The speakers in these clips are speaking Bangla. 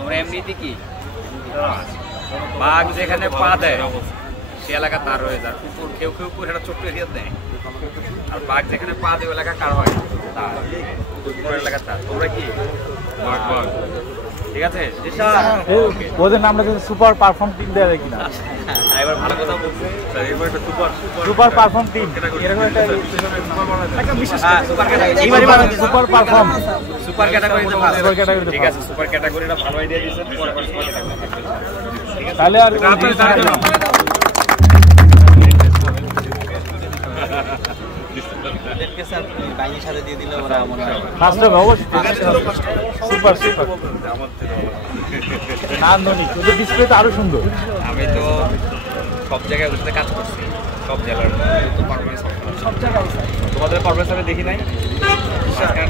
আমরা এমনিতে কি বাঘ যেখানে পা দেয় সে এলাকা তার হয়ে যায়। কুকুর কেউ কেউ একটা ছোট্ট এরিয়া দেয়, আর বাঘ যেখানে পা দেয় এলাকা কার হয়, কুকুর এলাকা তার। তোমরা কি ঠিক আছে? ওদের নামটা কিন্তু সুপার পারফর্ম টিম দেওয়া যায় কিনা? এবার ভালো কথা বলছে, এবার একটা সুপার পারফর্ম টিম এরকম একটা সুপার পারফর্ম সুপার ক্যাটাগরিতে ভালো। ঠিক আছে, সুপার ক্যাটাগরিটা ভালো আইডিয়া দিয়েছেন। তাহলে আর সুপার সুপার ডিসপ্লে তো আরো সুন্দর। আমি তো সব জায়গায় ওদের সাথে কাজ করছি, সব জেলার সব জায়গায়। তোমাদের পারফরমেন্স আমি দেখি নাই,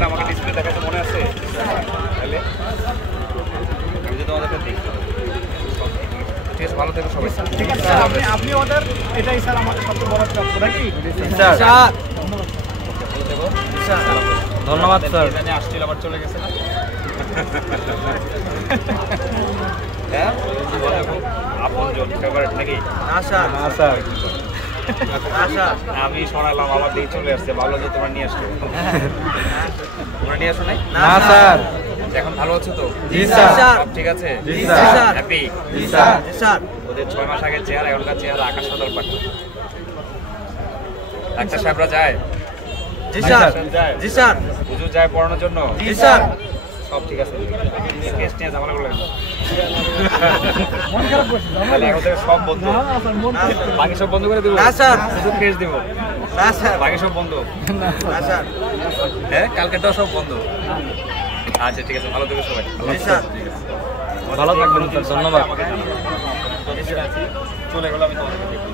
আমাকে ডিসপ্লে দেখাতে মনে আছে? তাহলে আমি যদি তোমাদেরকে দেখি। ঠিক আছে, ভালো থেকো সবাই। ঠিক আছে, আপনি অর্ডার এটাই স্যার আমাদের সবচেয়ে বড় প্রাপ্য নাকি? ধন্যবাদ স্যার। আসছিল আবার চলে গেছে না? হ্যাঁ, আপনজন ফেভারিট নাকি? না স্যার, না স্যার, আমি শোনালাম আবার দিয়ে চলে আসছে। ভালো যে তোমরা নিয়ে আসছো। তোমরা নিয়ে আসো নাই? না স্যার। এখন ভালো আছো তো? জি স্যার। সব ঠিক আছে? জি স্যার। হ্যাপি? জি স্যার। স্যার, ওদের 6 মাস আগে চেহারা এখনকার চেহারা আকাশ পাতাল পাল্টা। ডাক্তার সাহেবরা যায়? জি স্যার। জি স্যার। হুজুর যায় পড়ানোর জন্য? জি স্যার। সব ঠিক আছে? কেস নিয়ে ঝামেলা করলেন? মন খারাপ করছি তাহলে এখন থেকে সব বন্ধ? বাকি সব বন্ধ করে দেবো? না স্যার। শুধু কেস দেবো? না স্যার। বাকি সব বন্ধ? না স্যার। হ্যাঁ, কালকেটাও সব বন্ধ? আচ্ছা ঠিক আছে, ভালো থেকো সবাই। জি স্যার। ভালো থাকবেন স্যার, ধন্যবাদ। চলে গেল, আমি তোমাদেরকে দেখব।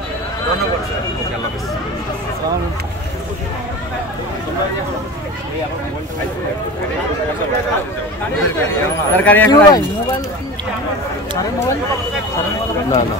ধন্যবাদ স্যার। ওকে, আল্লাহ হাফেজ। দরকারি এখন মোবাইল না না